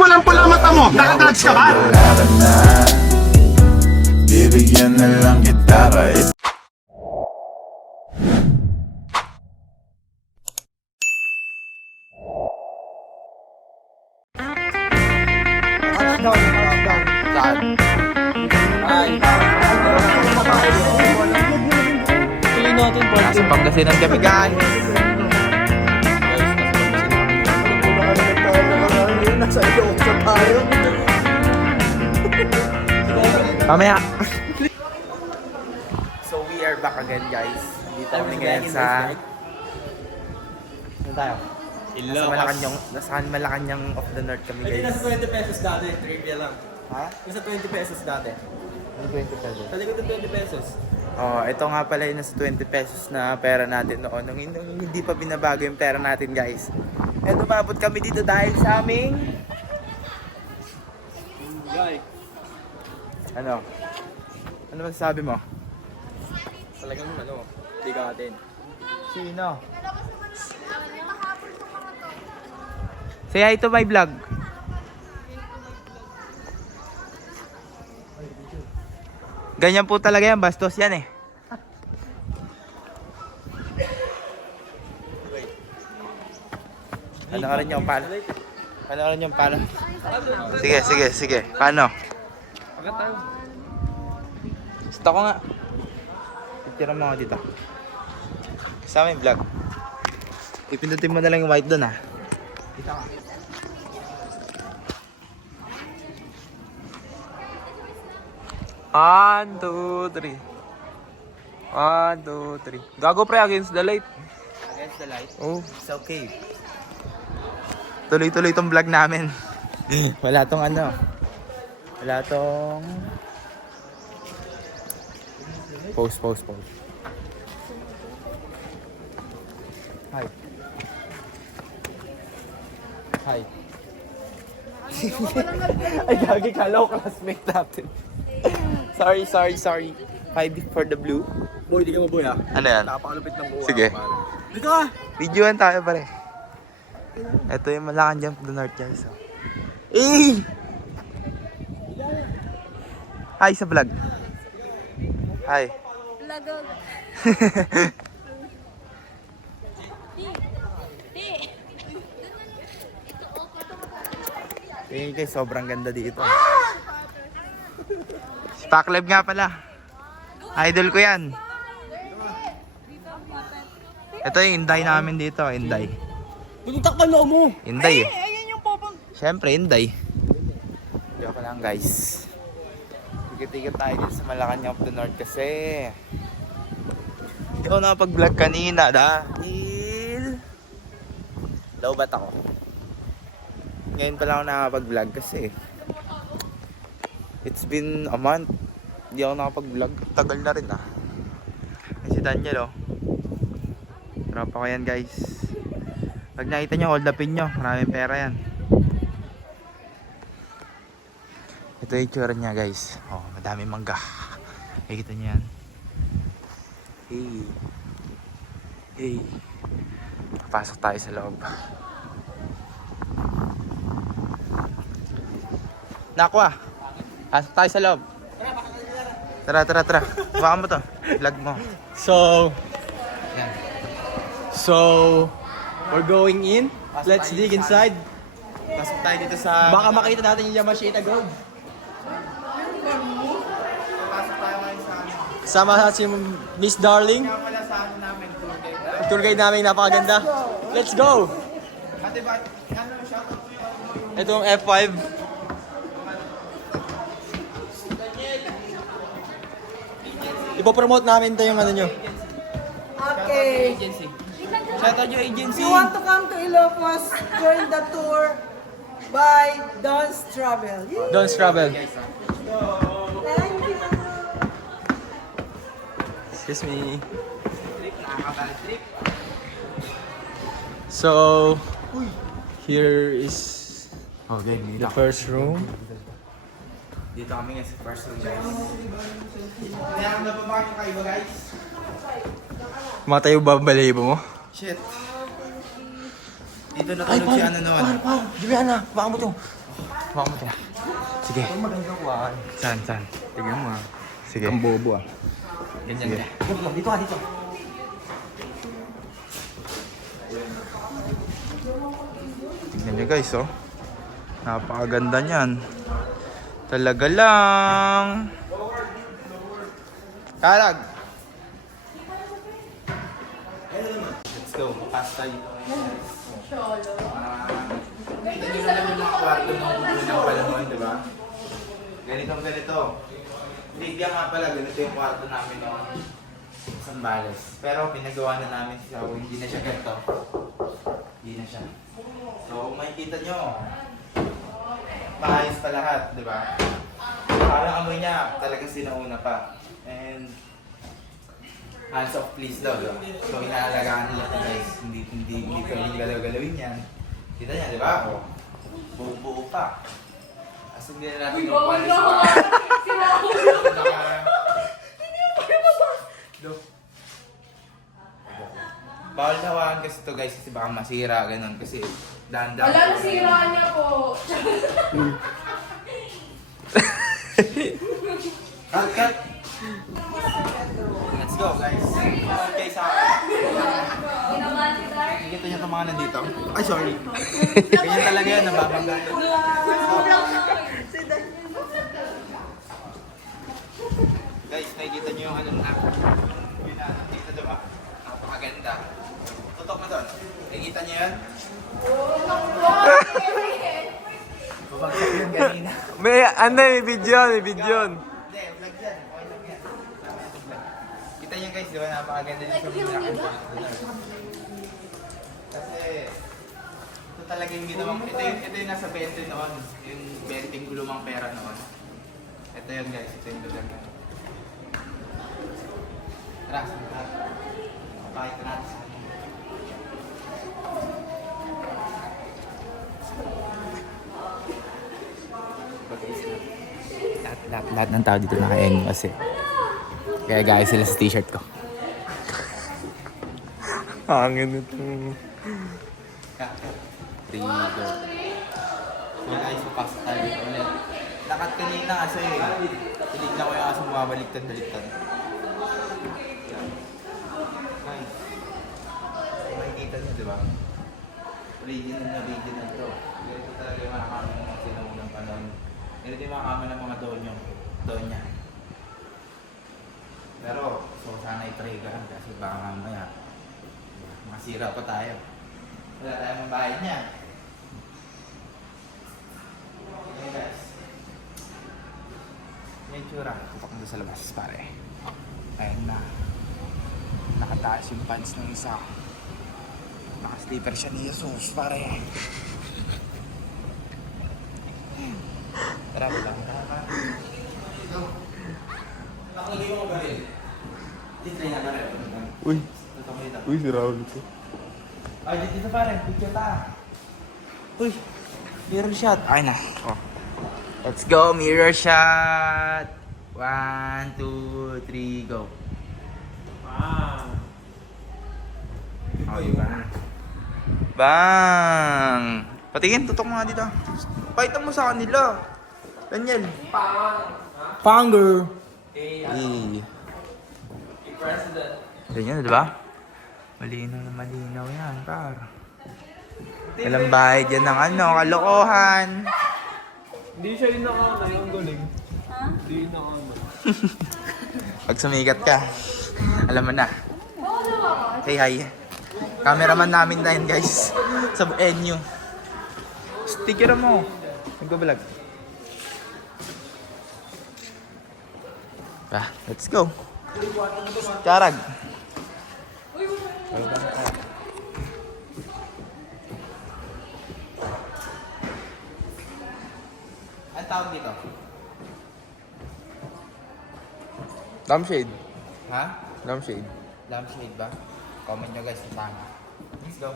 pulang-pula mata mo. Nakadrugs ka ba? Bibigyan na lang kita kahit Nasa Pangasinan kami guys. Nasa iyo sa tayo. Mamaya. So we are back again guys. Dito kami ngayon sa... Saan tayo? Nasa Malacanang of the North kami guys. Nasa 20 pesos dati, trivia lang. Ha? Nasa 20 pesos dati. Ano 20 pesos? Sa likod ng 20 pesos. Oh, ito nga pala yung nasa 20 pesos na pera natin noon. Nung hindi pa binabago yung pera natin guys. Eh umabot kami dito dahil sa aming... Guy, Ano? Ano masasabi mo? talagang ano, bigatin. Sino? Say hi to my vlog. Ganyan po talaga yan, bastos yan eh. Ano ka rin yung paano? Ano ka rin yung paano? Sige. Paano? Agad tayo. Gusto ko nga. Picture mo ako dito. Kasama yung vlog. Ipindutin mo na lang yung white doon ha. Kita ka. One, two, three. 1, 2, 3. Gago pre, against the light. Against the light. Oh, It's okay. tuloy-tuloy tong vlog namin. Wala tong ano. Wala tong... Post. Hi. Ay, gagi, kala ko classmate natin. Sorry. 5 for the blue. Boy, di ka mabuhay ah. Ano yan? Napakalupit ng buhay. Sige. Dito ka! Videoan tayo pare. Ito yung Malacanang of the North guys. Oh. Eh! Hi sa vlog. Hi. Lagog. Eh guys, sobrang ganda dito. Spacklab nga pala. Idol ko yan. Ito yung Inday namin dito, Inday. Tututak pa loob mo! Inday. Ayan yung popang. Siyempre, Inday. Joke lang guys. Tigat-tigat tayo dito sa Malacanang of the North kasi hindi ako nakapag-vlog kanina dahil lowbat ako. Ngayon pa lang ako nakapag-vlog kasi it's been a month. Hindi ako nakapag-vlog. Tagal na rin ah. Ay, si Daniel oh. Tropa ko yan guys. Pag nakita nyo, hold upin nyo. Maraming pera yan. Ito yung itsura niya guys. Oh, madami mangga. Nakikita nyo yan. Hey. Pasok tayo sa loob. Nakwa. Pasok tayo sa loob. Tara. Baka mo to. Vlog mo. Yan. So, we're going in. Let's dig inside. Pasok tayo dito sa... Baka makita natin yung Yamashita Gold. Pasok tayo ngayon sa... Sama si Miss Darling. Kaya pala sa ano namin, tour guide na. Tour guide namin napakaganda. Let's go! Ate ba, ano, shoutout mo yung... Ito ang F5. Ipopromote namin ito yung ano nyo. Okay. Shoutout yung agency. You want to come to Ilocos, join the tour by Don's Travel. Yay! Don't travel. Thank you. Excuse me. So, here is the first room. Dito kami nga sa first room guys. Kaya ang nababaki kayo ba guys? Matayo ba ang balayibo mo? Shit. Dito natulog si ano naman. Juliana, baka mo to. Huwag mo ito. Sige. Ang maganda ko ah. Saan? Tignan mo ah. Sige. Ang bobo ah. Ganyan ka. Dito ka, dito. Tignan nyo guys, oh. Napakaganda niyan. Talaga lang. Karag! Let's go. Pass tayo. Kita nyo na lang yung mga kwarto ng unang panahon, di ba? Ganito. Bigyan nga pala, ganito yung kwarto namin noon. Sambales. Pero pinagawa na namin siya. Hindi na siya ganito. Hindi na siya. So kung makikita nyo, maayos pa lahat, di ba? Parang amoy niya, talaga sinauna pa. And hands off please daw. So inaalagaan nila ito guys. Hindi pwedeng galaw-galawin yan. Kita niya, di ba? O, buo-buo pa. As hindi na natin yung palis pa. Bawal hawaan kasi ito guys kasi baka masira, ganun. Kasi dahan-dahan. Wala, nasira niya po. Cut! Let's go guys. Okay sa akin. Ginawa si Dar. Nakikita niyo itong mga nandito? Ay, sorry. Ganyan talaga yan, nababanggaan. Guys, nakikita niyo yung ano na. Yung nakikita diba? Napakaganda. Tutok mo doon. Nakikita niyo yan? Babagsak yun kanina. May video. Hindi, vlog yan. Okay lang yan. Kita niyo guys, di ba? Napakaganda din sa mga. Kasi ito talaga yung ginawang, ito yung nasa 20 noon, yung 20 lumang pera noon. Ito yun guys, ito yung lugar na. Tara, pakita natin. Lahat ng tao dito naka-enyo kasi. Kaya guys sila sa t-shirt ko. Hangin itong... Rigo. So guys, papasok tayo dito ulit. Lakat kanina kasi tinignan ko yung aso bumabaliktad-baliktad. Nice. So makikita nyo, di ba? Original to. Ganito talaga yung mga kama ng mga sinaunang panahon. Ganito yung mga kama ng mga donya. Pero, so sana i-triggeran kasi baka mamaya masira pa tayo. Wala tayong mabayad niya. Okay guys. Yung tsura. Tutok mo sa labas pare. Ayun na. Nakataas yung pants ng isa. Naka-slipper siya ni Jesus pare. Tara lang. Ito. Nakalagay mo ba rin? Titry na ba rin? Uy, Tutok mo dito. si Raul ito. Ay, dito pare, picture ta. Uy, mirror shot. Ay na. Oh. Let's go, mirror shot. 1, 2, 3, go. Oh, diba? Bang! Patingin, tutok mo nga dito. Pakita mo sa kanila. Daniel. Panger. Hey. Ganyan, di ba? Malinaw yan, par. Walang bayad yan ng ano, kalokohan. Hindi siya yung nakakamay. Ang galing. Hindi yung nakakamay. Pag sumikat ka, alam mo na. Say hi. Cameraman namin na yun, guys. Sa NU. Sticker mo. Nagbablog. Let's go. Karag. Ang tawag dito? Lampshade. Ha? Lampshade. Lampshade ba? Comment nyo guys kung tama. Let's go.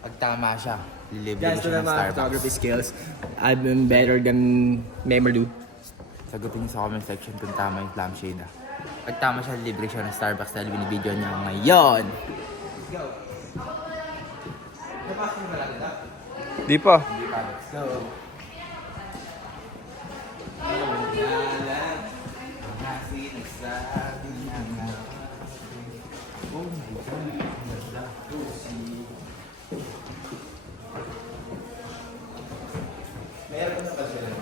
Pag tama siya, lilibre Guys, siya ng to my Starbucks. photography skills, I've been better than Memerlu. Sagutin niyo sa comment section kung tama yung lampshade ah. Pag tama siya, libre siya ng Starbucks dahil binibideo niya ngayon. Let's go. Napasok mo ba lang ito? Di pa. Hindi pa. So, oh my God. Ang ganda. Meron na ba sila?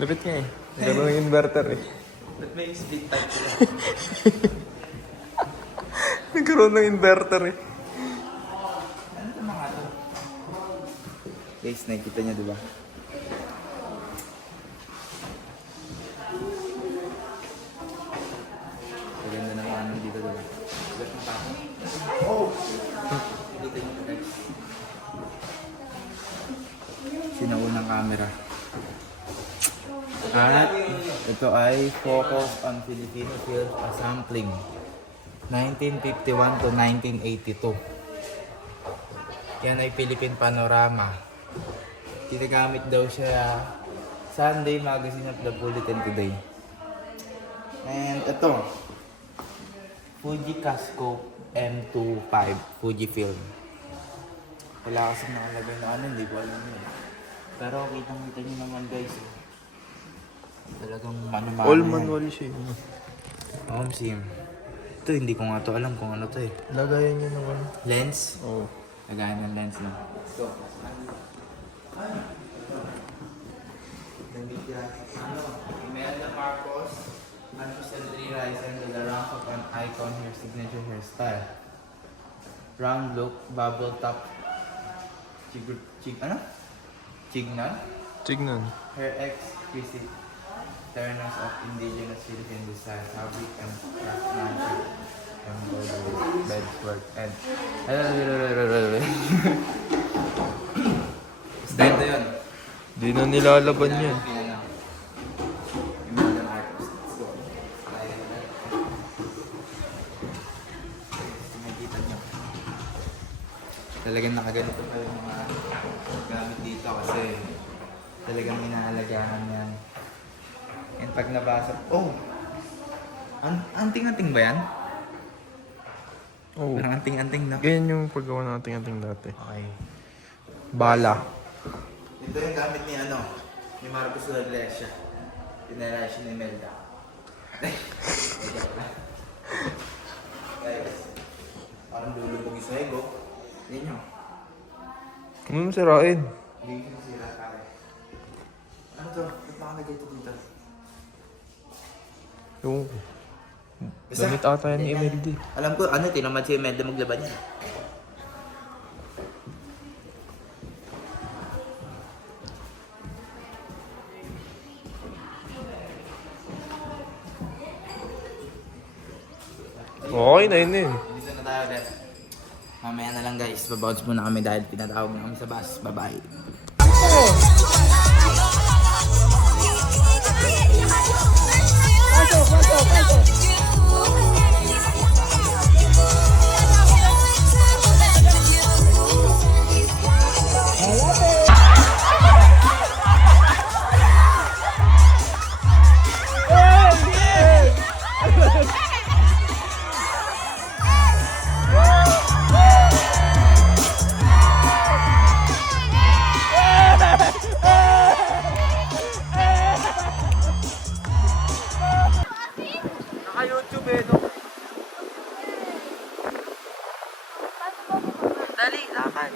Lapit nga eh. Nagkaroon ng inverter eh. Ba't may split type sila? Nagkaroon ng inverter eh. Ano ito mga to? Guys, nakikita niyo diba? Maganda ng ano dito diba? Ba't ng tao? Oh! Dito niyo guys. Sinaunang camera. At ito ay Focus on Filipino Film Sampling 1951 to 1982. Yan ay Philippine Panorama. Ginagamit daw siya Sunday Magazine of the Bulletin Today. And ito, Fuji Casco M25 Fujifilm. Wala kasi nakalagay na ano, hindi ko alam yun. Pero kitang-kita nyo naman guys. Talagang mano-mano. All manual siya eh. Home sim. Ito, hindi ko nga to alam kung ano to eh. Lagayan niyo naman. Lens? Oo. Lagayan ng lens na. So, Imelda Marcos, unrecently risen to the rank of an icon, her signature hairstyle. Round look, bubble top, Chignan? Tignan. Her exquisite ternos of indigenous Philippine design, fabric and craftsmanship, embroidery, bedswork, and... Basta ito yun. Di na nilalaban yan. Imelda Marcos. Let's go. Nakikita nyo. Talagang nakaganito pa yung mga gamit dito kasi talagang inaalagaan yan. And pag nabasa, oh! Anting-anting ba yan? Oo. Parang anting-anting na. Ganyan yung paggawa natin dati. Okay. Bala. Ito yung gamit ni ano, ni Marcos de la Iglesia. Pinala siya ni Melda. Guys, parang lulubog yung sahig, oh. Yan nyo. Ano mo sirain? Hindi yung sila kare. Ano to? Ba't nakalagay ito dito? Yung Basta, damit ata yan ni MLD. Alam ko, ano, tinamad si Melda maglaban yan. Okay na yun eh. Dito na tayo, guys. Mamaya na lang, guys. Babounce muna kami dahil pinatawag na kami sa bus. Bye-bye. Naka-YouTube eh, no? Dali, lakad.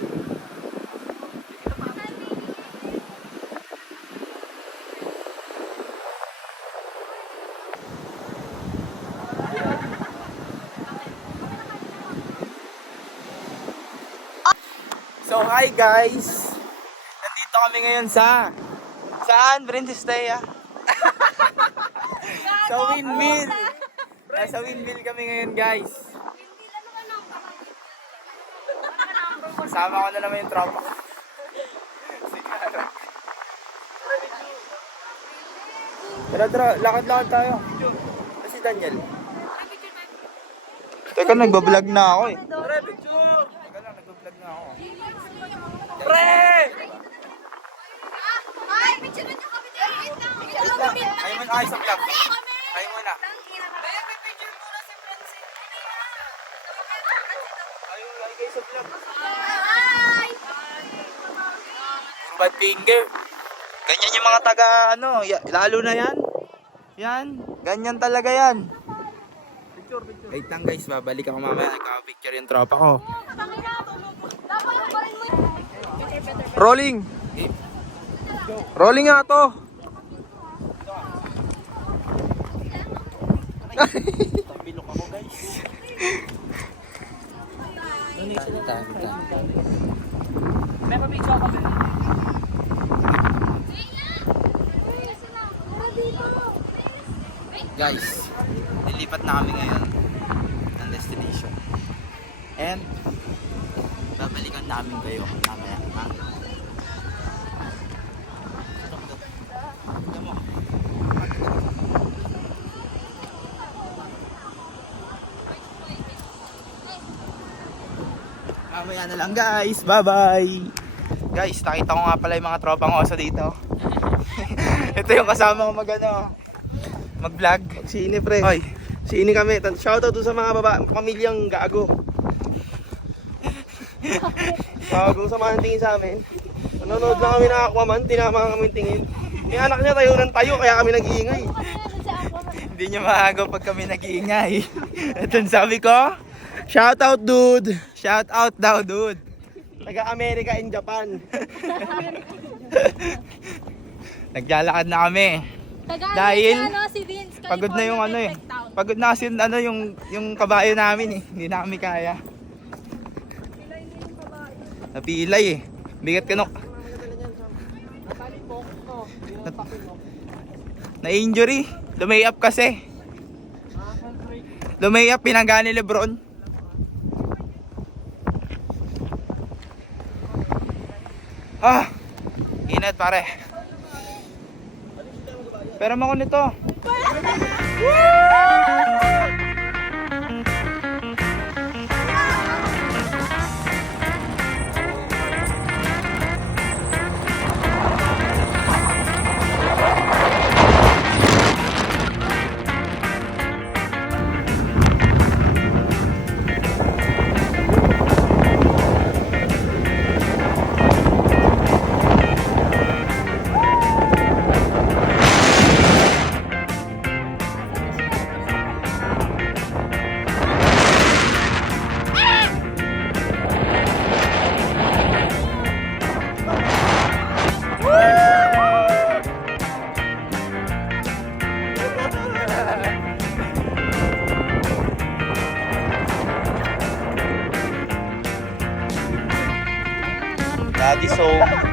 So, hi guys! Nandito kami ngayon sa... Saan? Princess Taya? Sa windmill! Nasa windmill kami ngayon, guys. Kasama ko na naman yung tropa ko. Si Karo. Tara, lakad-lakad tayo. Si Daniel. Teka, nagbablog na ako eh. Tara, picture! Teka lang, nagbablog na ako. Pre! Ay, picture niyo kami dito. Wait lang, ayaw mo na kayo sa vlog. Ayaw mo na. Picture muna si Francine. Ayaw kayo sa vlog. Hi! Five finger. Ganyan yung mga taga ano, lalo na yan. Yan, ganyan talaga yan. Wait lang guys, babalik ako mamaya. Nagka-picture yung tropa ko. Rolling! Rolling nga to! Bilok ako guys. Guys, nilipat na kami ngayon ng destination. And babalikan namin kayo mamaya, ha? Tignan mo. Mamaya na lang guys, bye-bye! Guys, nakita ko nga pala yung mga tropang oso dito. Ito yung kasama ko mag-vlog. Si Ini pre. Hoy, Si Ini kami. Shoutout doon sa mga pamilyang gago. Gago sa mga tingin sa amin. Nanonood na kami ng Aquaman, tinama kami tingin. Yung anak niya tayo ng tayo, kaya kami nag-iingay. hindi nyo maagaw pag kami nag-iingay. Ito sabi ko, shout out dude. Shout out daw dude. Taga-America and Japan. Naglalakad na kami. Dahil pagod na yung ano eh. Pagod na kasi yung kabayo namin eh. Hindi na kami kaya. Napilay eh. Bigat ka no. Na-injury. Lumay up kasi. Lumay up, pinangga ni Lebron. Ah, inat pare. Pero ako nito. Daddy's home.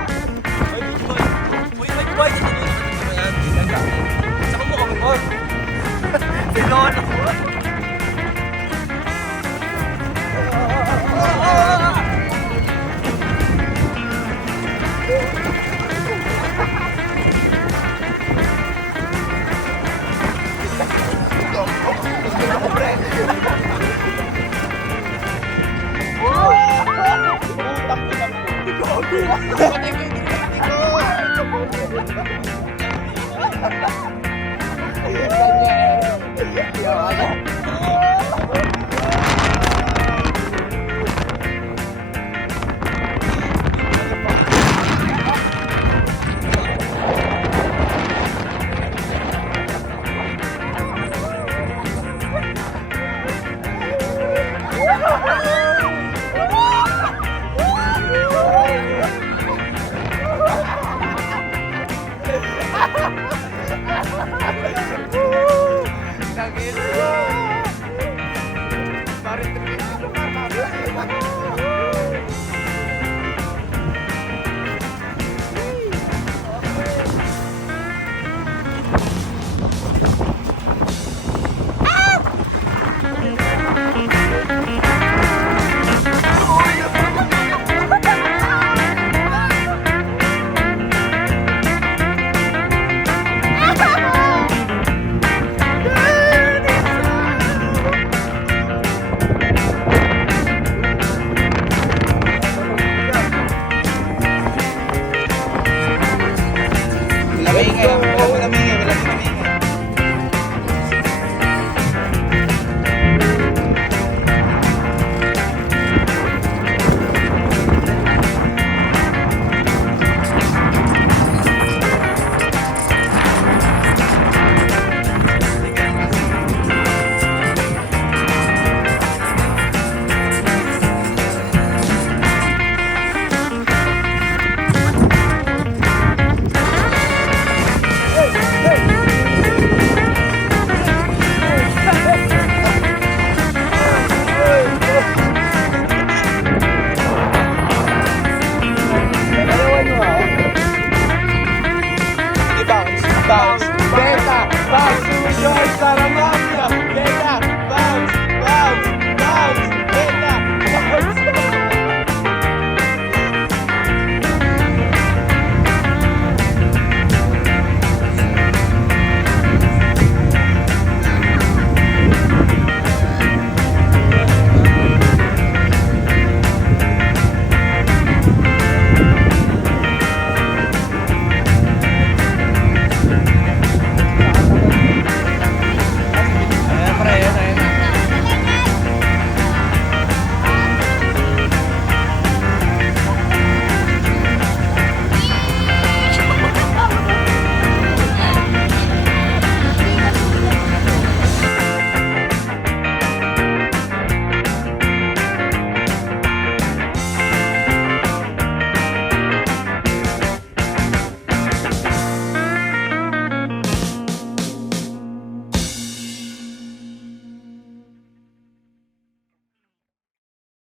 guys. Beta, pasuyo, sarang